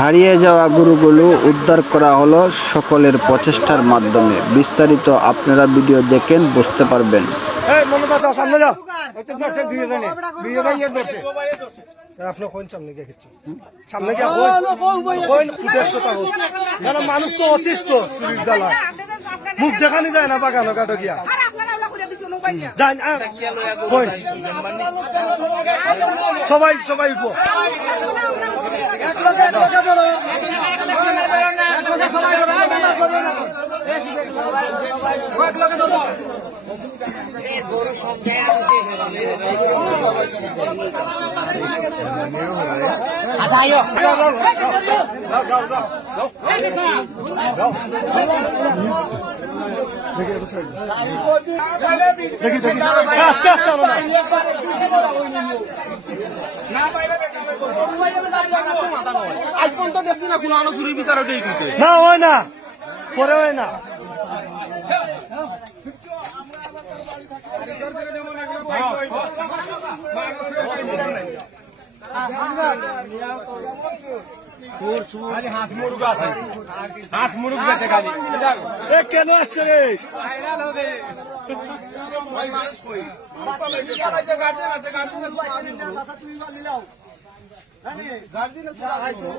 হারিয়ে যাওয়া গরুগুলো উদ্ধার করা হলো সকলের প্রচেষ্টার মাধ্যমে। বিস্তারিত আপনারা ভিডিও দেখেন বুঝতে পারবেন। মানুষ তো অতিষ্ঠ চুরির জ্বালা, মুখ দেখানি যায় না বাগানো কাটো গিয়া সবাই সবাই উঠবো। আস্তে আস্তে আজ পর্যন্ত দেখছি না কোনো আলোচনার বিচার না হয় না, পরে হয় না। হাঁস মুরগ আছে, হাঁস মুরগ বেঁচে খালি কেন আসছে রে?